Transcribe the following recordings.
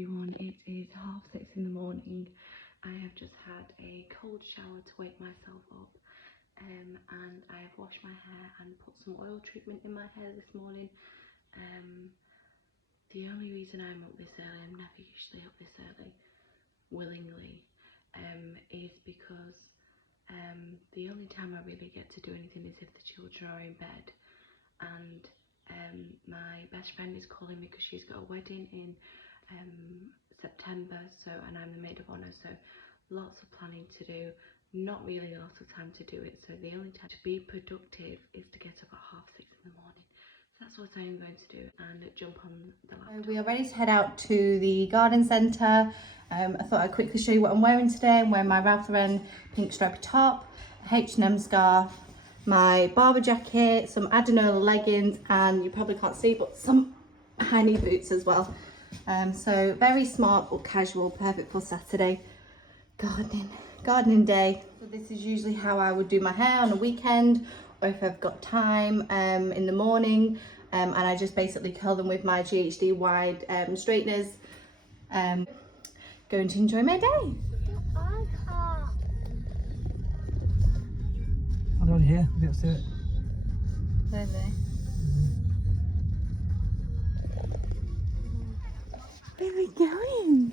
everyone, it is 6:30 in the morning. I have just had a cold shower to wake myself up, and I have washed my hair and put some oil treatment in my hair this morning. The only reason I'm up this early, I'm never usually up this early willingly, is because the only time I really get to do anything is if the children are in bed, and my best friend is calling me because she's got a wedding in September, and I'm the maid of honour, so lots of planning to do, not really lots of time to do it, so the only time to be productive is to get up at 6:30 in the morning. So that's what I am going to do, and jump on the laptop. We are ready to head out to the garden centre. I thought I'd quickly show you what I'm wearing today. I'm wearing my Ralph Lauren pink stripy top, a H&M scarf, my Barber jacket, some Arden leggings, and you probably can't see, but some high knee boots as well. So very smart but casual, perfect for Saturday gardening day. So this is usually how I would do my hair on a weekend, or if I've got time in the morning, and I just basically curl them with my GHD wide straighteners. Going to enjoy my day. I'm already here, let's do it. Really? Where are we going?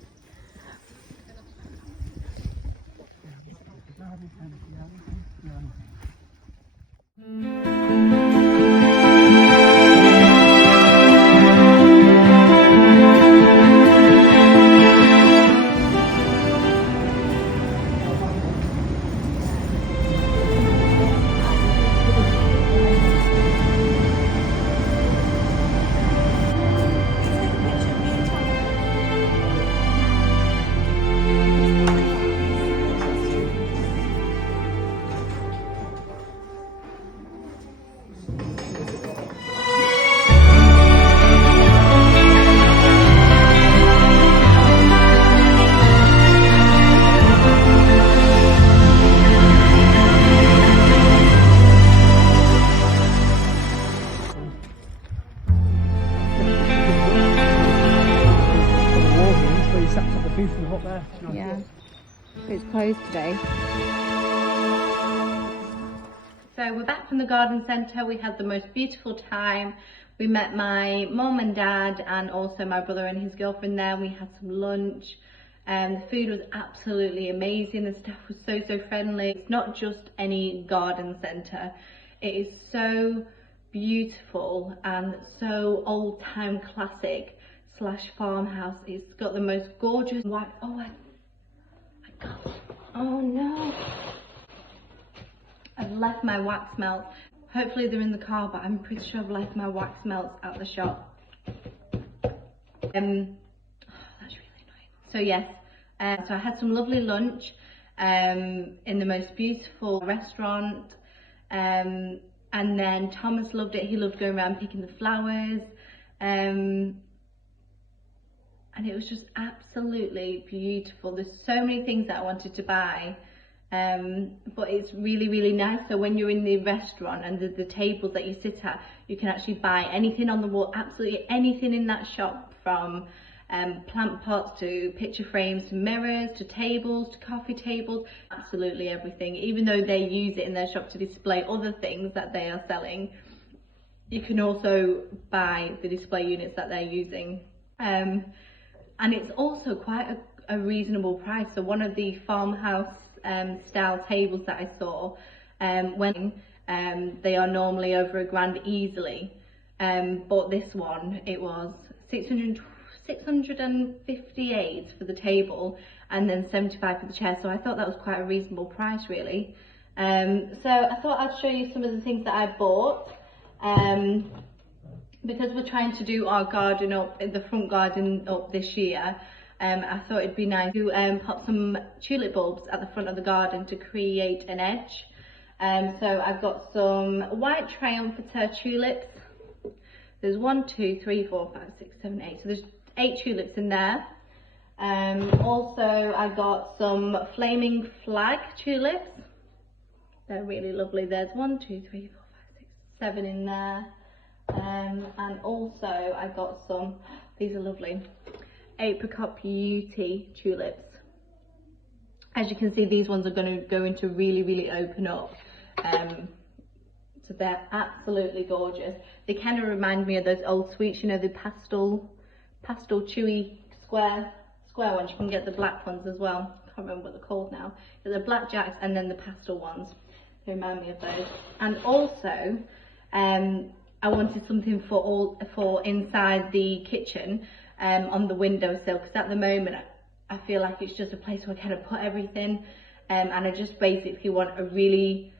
Yeah, it's closed today. So we're back from the garden centre. We had the most beautiful time. We met my mum and dad and also my brother and his girlfriend there. We had some lunch. The food was absolutely amazing. The staff was so friendly. It's not just any garden centre. It is so beautiful and so old-time classic / farmhouse. It's got the most gorgeous white. Oh no, I've left my wax melts. Hopefully they're in the car, but I'm pretty sure I've left my wax melts at the shop. That's really annoying. So yes, so I had some lovely lunch in the most beautiful restaurant, and then Thomas loved it. He loved going around picking the flowers, and it was just absolutely beautiful. There's so many things that I wanted to buy, but it's really nice. So when you're in the restaurant and the tables that you sit at, you can actually buy anything on the wall, absolutely anything in that shop, from plant pots to picture frames to mirrors to tables to coffee tables, absolutely everything. Even though they use it in their shop to display other things that they are selling, you can also buy the display units that they're using. And it's also quite a reasonable price. So one of the farmhouse style tables that I saw, they are normally over £1,000 easily, but this one, it was 658 for the table and then 75 for the chair. So I thought that was quite a reasonable price, really. So I thought I'd show you some of the things that I bought. Because we're trying to do our garden up, the front garden up this year, I thought it'd be nice to pop some tulip bulbs at the front of the garden to create an edge. So I've got some white Triumphator tulips. There's 1, 2, 3, 4, 5, 6, 7, 8. So there's 8 tulips in there. Also I got some flaming flag tulips. They're really lovely. There's 1, 2, 3, 4, 5, 6, 7 in there. And also I got some, these are lovely, Apricot Beauty tulips. As you can see, these ones are going to really open up. So they're absolutely gorgeous. They kind of remind me of those old sweets, you know, the pastel chewy square ones. You can get the black ones as well. Can't remember what they're called now. But the blackjacks and then the pastel ones. They remind me of those. And also, I wanted something for inside the kitchen, on the windowsill, because at the moment I feel like it's just a place where I kind of put everything, and I just basically want a really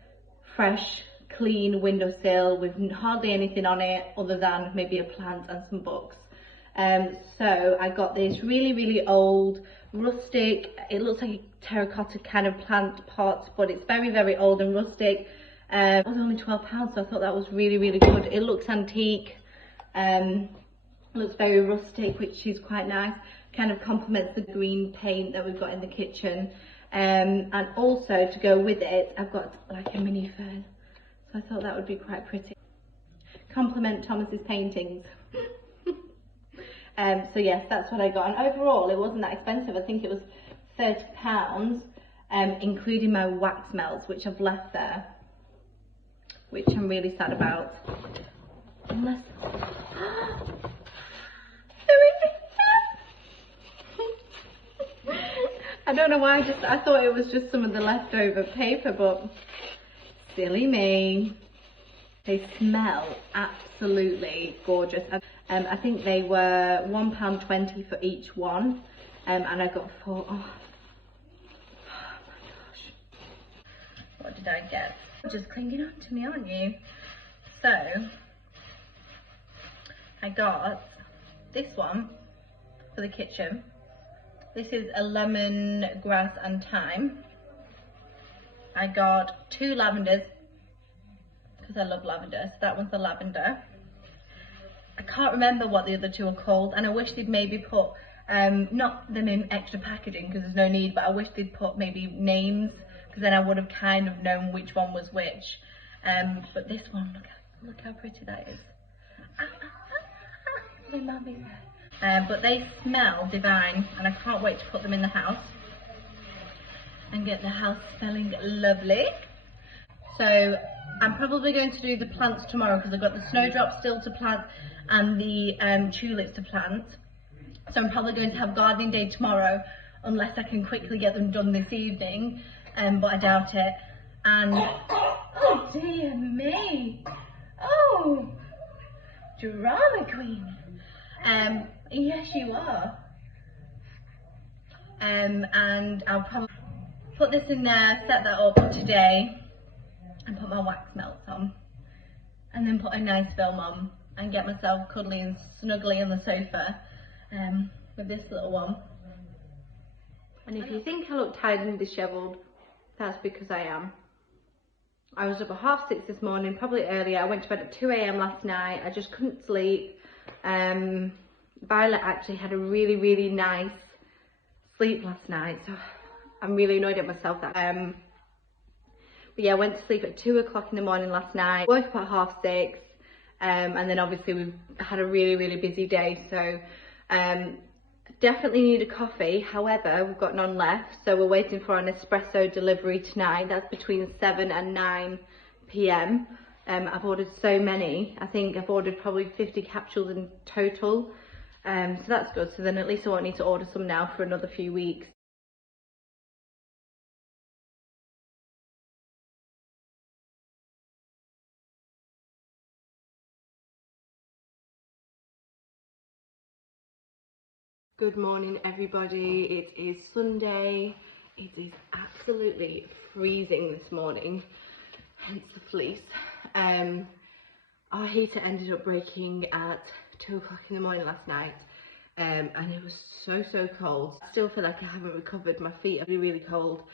fresh, clean windowsill with hardly anything on it other than maybe a plant and some books. So I got this really old, rustic, it looks like a terracotta kind of plant pot, but it's very old and rustic. It was only £12, so I thought that was really good. It looks antique, looks very rustic, which is quite nice. Kind of complements the green paint that we've got in the kitchen. And also to go with it, I've got like a mini fern. So I thought that would be quite pretty. Complement Thomas's paintings. So yes, that's what I got. And overall, it wasn't that expensive. I think it was £30, including my wax melts, which I've left there, which I'm really sad about. Unless... I don't know why, I thought it was just some of the leftover paper, but silly me. They smell absolutely gorgeous. I think they were £1.20 for each one, and I got 4. Oh my gosh. What did I get? You're just clinging on to me, aren't you? So, I got this one for the kitchen. This is a lemongrass and thyme. I got 2 lavenders, because I love lavender, so that one's the lavender. I can't remember what the other 2 are called, and I wish they'd maybe put, not them in extra packaging because there's no need, but I wish they'd put maybe names, because then I would have kind of known which one was which. But this one, look how pretty that is. But they smell divine, and I can't wait to put them in the house and get the house smelling lovely. So I'm probably going to do the plants tomorrow, because I've got the snowdrops still to plant and the tulips to plant. So I'm probably going to have gardening day tomorrow, unless I can quickly get them done this evening, but I doubt it. And oh dear me, oh, drama queen. Yes you are. And I'll probably put this in there, set that up today, and put my wax melts on, and then put a nice film on and get myself cuddly and snuggly on the sofa with this little one. And if you think I look tired and dishevelled, that's because I am. I was up at 6:30 this morning, probably earlier. I went to bed at 2 AM last night. I just couldn't sleep. Violet actually had a really nice sleep last night, so I'm really annoyed at myself that but yeah, I went to sleep at 2 o'clock in the morning last night, woke up at 6:30, and then obviously we've had a really busy day, so definitely need a coffee. However, we've got none left, so we're waiting for an espresso delivery tonight. That's between 7 and 9 PM. I've ordered so many. I think I've ordered probably 50 capsules in total, so that's good. So then at least I won't need to order some now for another few weeks. Good morning everybody, it is Sunday. It is absolutely freezing this morning, hence the fleece. Our heater ended up breaking at 2 o'clock in the morning last night, and it was so cold. I still feel like I haven't recovered, my feet are really cold.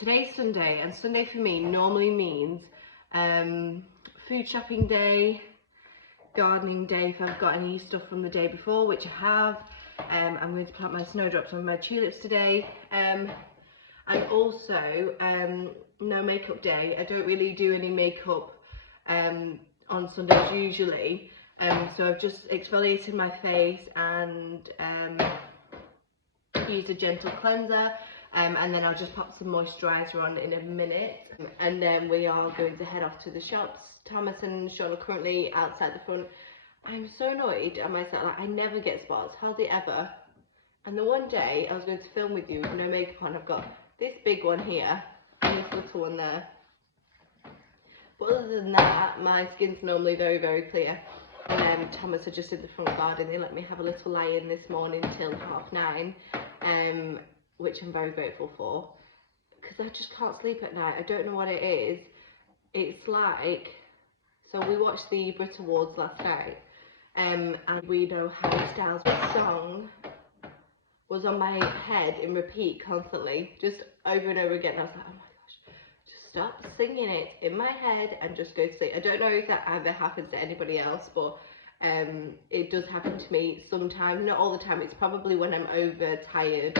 Today's Sunday, and Sunday for me normally means food shopping day, gardening day if I've got any stuff from the day before, which I have. I'm going to plant my snowdrops on my tulips today, and also no makeup day. I don't really do any makeup on Sundays usually, So I've just exfoliated my face and used a gentle cleanser, and then I'll just pop some moisturiser on in a minute, and then we are going to head off to the shops. Thomas and Sean are currently outside the front. I'm so annoyed at myself, like I never get spots, hardly ever. And the one day I was going to film with you with no makeup on, I've got this big one here and this little one there. But other than that, my skin's normally very, very clear. And Thomas are just in the front garden. They let me have a little lie in this morning till 9:30, which I'm very grateful for. Because I just can't sleep at night. I don't know what it is. It's like, so we watched the Brit Awards last night, and we know Harry Styles' song was on my head in repeat constantly, just over and over again. I was like, oh my gosh, just stop singing it in my head and just go to sleep. I don't know if that ever happens to anybody else, but it does happen to me sometimes, not all the time. It's probably when I'm overtired,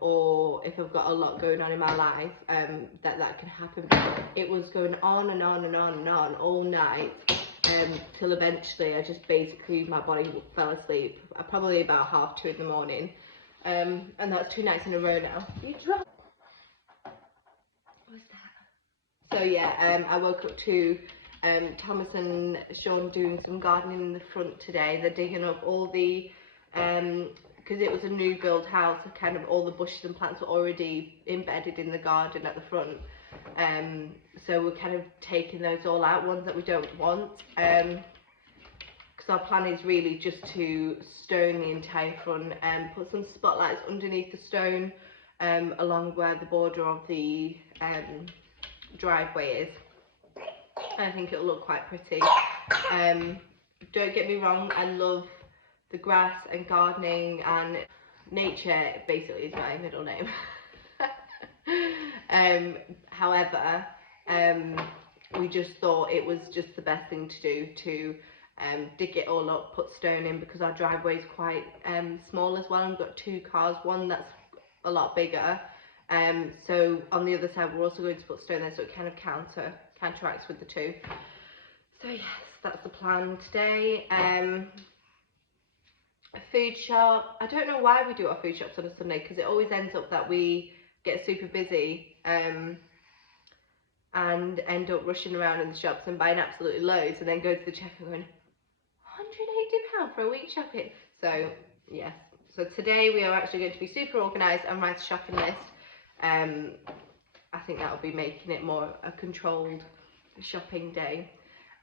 or if I've got a lot going on in my life, that can happen. But it was going on and on and on and on all night, till eventually I just basically, my body fell asleep, probably about 2:30 in the morning, and that's 2 nights in a row now. What's that? So yeah, I woke up to Thomas and Sean doing some gardening in the front today. They're digging up all the, because it was a new build house, kind of all the bushes and plants were already embedded in the garden at the front. So we're kind of taking those all out, ones that we don't want, because our plan is really just to stone the entire front and put some spotlights underneath the stone, along where the border of the driveway is. I think it'll look quite pretty. Don't get me wrong, I love the grass and gardening, and nature basically is my middle name. However, we just thought it was just the best thing to do to dig it all up, put stone in, because our driveway is quite small as well, and we've got 2 cars, one that's a lot bigger, so on the other side we're also going to put stone there, so it kind of counteracts with the 2. So yes, that's the plan today. A food shop. I don't know why we do our food shops on a Sunday, because it always ends up that we get super busy and end up rushing around in the shops and buying absolutely loads, and then go to the checkout going, £180 for a week shopping. So yes, so today we are actually going to be super organised and write a shopping list. I think that will be making it more a controlled shopping day.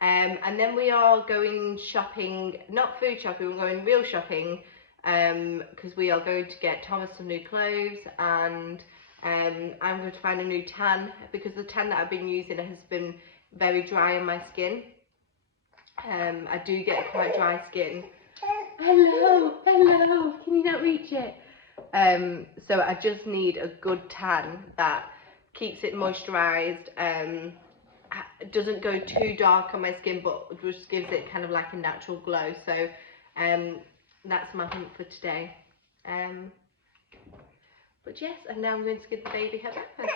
And then we are going shopping, not food shopping, we're going real shopping, because we are going to get Thomas some new clothes, and I'm going to find a new tan, because the tan that I've been using has been very dry on my skin. I do get quite dry skin. Hello, hello, can you not reach it? So I just need a good tan that keeps it moisturised, doesn't go too dark on my skin, but just gives it kind of like a natural glow. So that's my hunt for today. But yes, and now I'm going to give the baby her breakfast.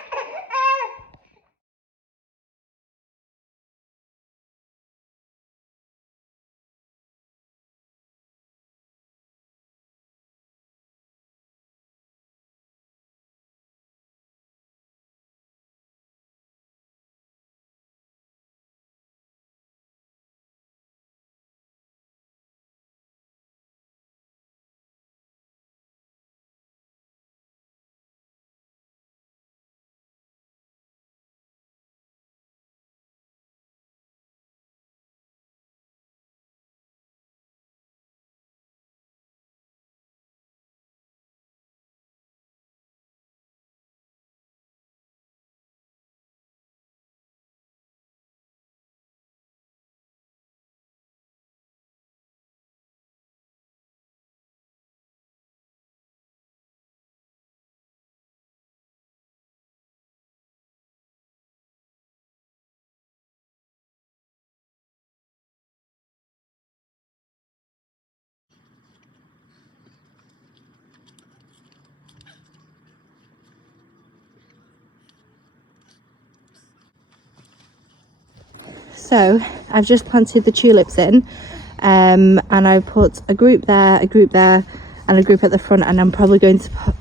So I've just planted the tulips in. and I put a group there, a group there, and a group at the front, and I'm probably going to put,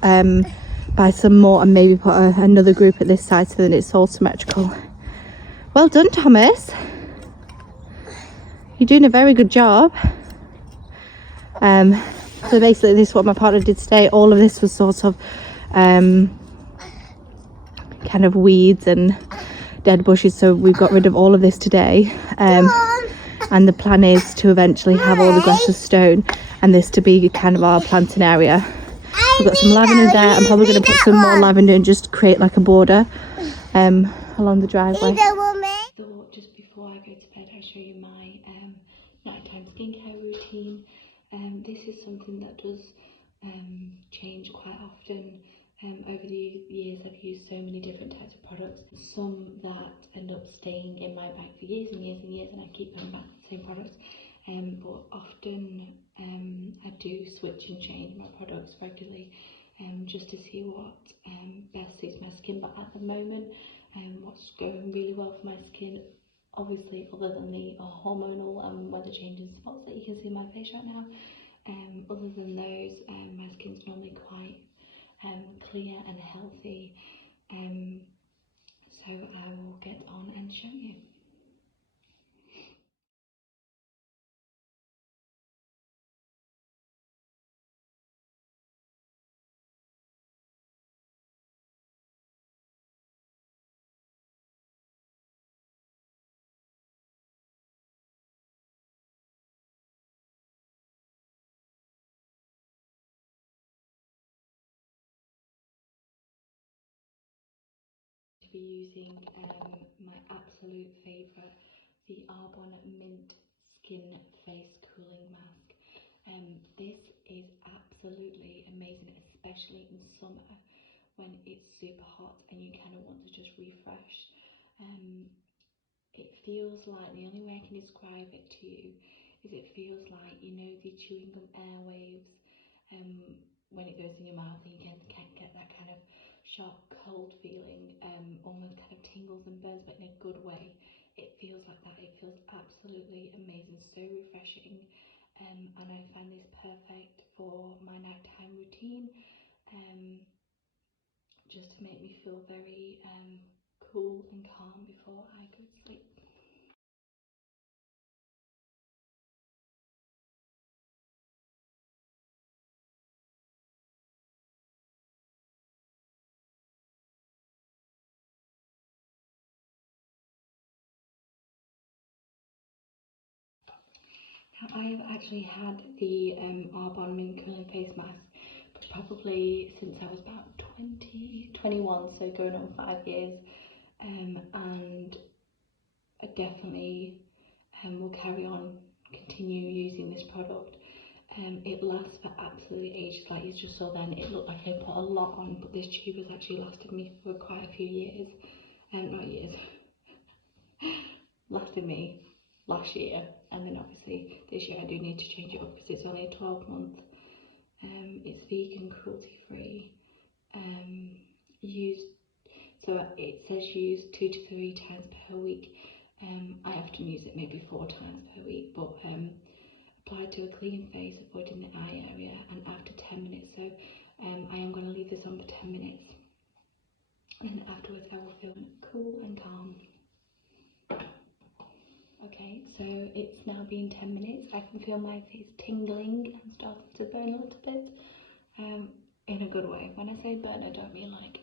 buy some more and maybe put another group at this side so that it's all symmetrical. Well done, Thomas. You're doing a very good job. So basically this is what my partner did today. All of this was sort of kind of weeds and dead bushes, so we've got rid of all of this today, and the plan is to eventually have all the grass of stone and this to be kind of our planting area. We've got some lavender there. I'm probably going to put some more lavender and just create like a border along the driveway. So just before I go to bed, I'll show you my nighttime skincare routine. This is something that does change quite often. Over the years I've used so many different types of products, some that end up staying in my bag for years and years and years, and I keep going back to the same products, but often I do switch and change my products regularly, just to see what best suits my skin. But at the moment, what's going really well for my skin, obviously other than the hormonal and weather changing spots that you can see in my face right now, other than those, my skin's normally quite clear and healthy, so I will get on and show you. To be using my absolute favourite, the Arden Mint Skin Face Cooling Mask. This is absolutely amazing, especially in summer when it's super hot and you kind of want to just refresh. It feels like, the only way I can describe it to you is it feels like, you know, the chewing gum airwaves, when it goes in your mouth and you can get that kind of sharp cold feeling, almost kind of tingles and burns, but in a good way. It feels like that. It feels absolutely amazing, so refreshing, and I find this perfect for my nighttime routine, just to make me feel very cool and calm before I go to sleep. I've actually had the Arbonne Mint Cooling Face Mask probably since I was about 21, so going on 5 years, and I definitely will carry on, continue using this product. It lasts for absolutely ages. Like you just saw then, it looked like I put a lot on, but this tube has actually lasted me for quite a few years, not years, lasted me last year, and then obviously this year I do need to change it up because it's only a 12-month. It's vegan, cruelty free. So it says use 2 to 3 times per week. I often use it maybe 4 times per week, but apply to a clean face, avoiding the eye area, and after 10 minutes. So I am going to leave this on for 10 minutes, and afterwards I will feel cool and calm. Okay, so it's now been 10 minutes. I can feel my face tingling and starting to burn a little bit, in a good way. When I say burn, I don't mean like,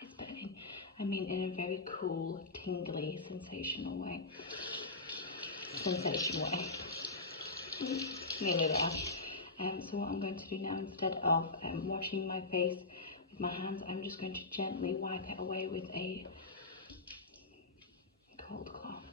it's burning. I mean in a very cool, tingly, sensational way. Nearly there. So what I'm going to do now, instead of washing my face with my hands, I'm just going to gently wipe it away with a cold cloth.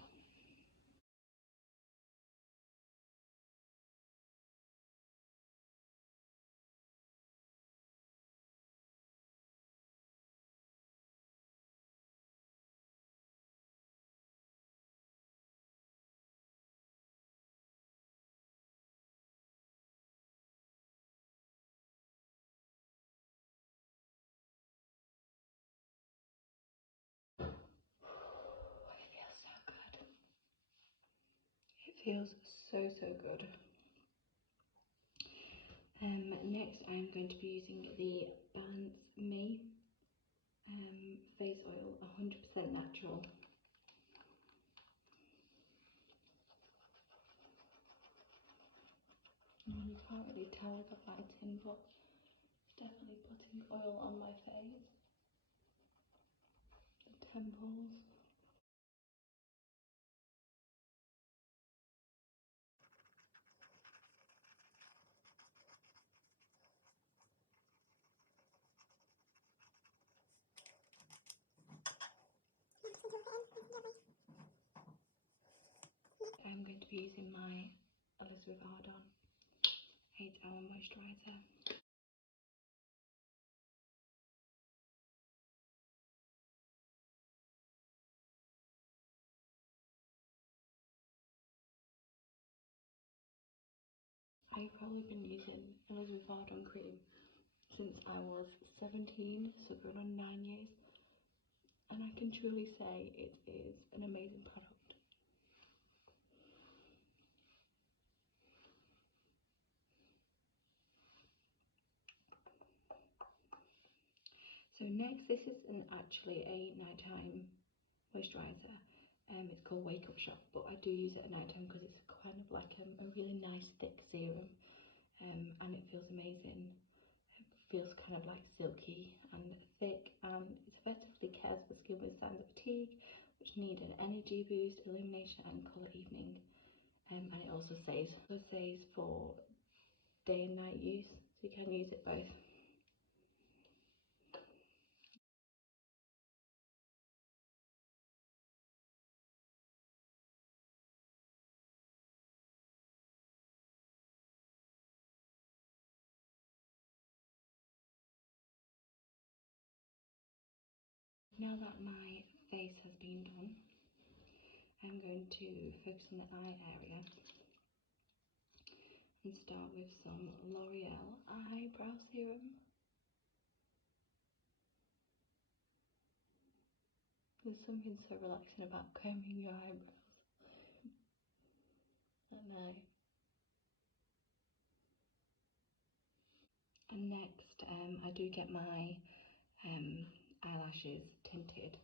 It feels so Feels so good. Next I'm going to be using the Alkmie face oil, 100% natural. You can't really tell with the lighting, but definitely putting oil on my face, the temples. I'm going to be using my Arden 8-hour moisturiser. I've probably been using Arden cream since I was 17, so going on 9 years, and I can truly say it is an amazing product. So next, this is actually a nighttime moisturiser. It's called Wake Up Shop, but I do use it at night time because it's kind of like a really nice thick serum, and it feels amazing. It feels kind of like silky and thick, and it effectively cares for skin with signs of fatigue, which need an energy boost, illumination and colour evening. And it also says for day and night use, so you can use it both. Now that my face has been done, I'm going to focus on the eye area and start with some Loreal eyebrow serum. There's something so relaxing about combing your eyebrows at night. And next, I do get my eyelashes tinted,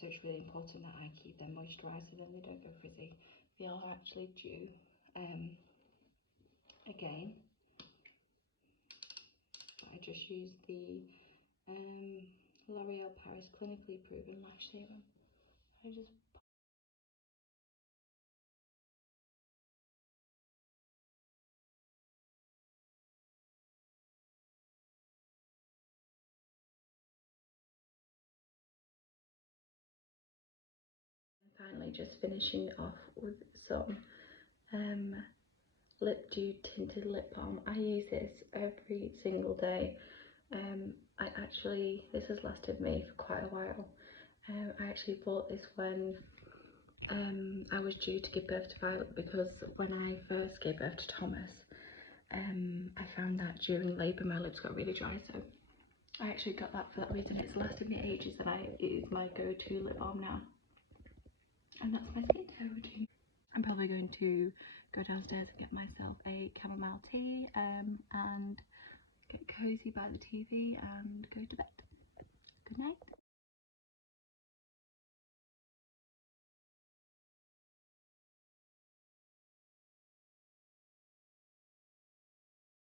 so it's really important that I keep them moisturised so then they don't go frizzy. They are actually due again, but I just use the L'Oreal Paris clinically proven lash serum. I just finally just finishing off with some lip dew tinted lip balm. I use this every single day. This has lasted me for quite a while. I actually bought this when I was due to give birth to Violet, because when I first gave birth to Thomas, I found that during labour my lips got really dry, so I actually got that for that reason. It's lasted me ages and it is my go-to lip balm now. And that's my skincare routine. I'm probably going to go downstairs and get myself a chamomile tea and get cozy by the TV and go to bed. Good night.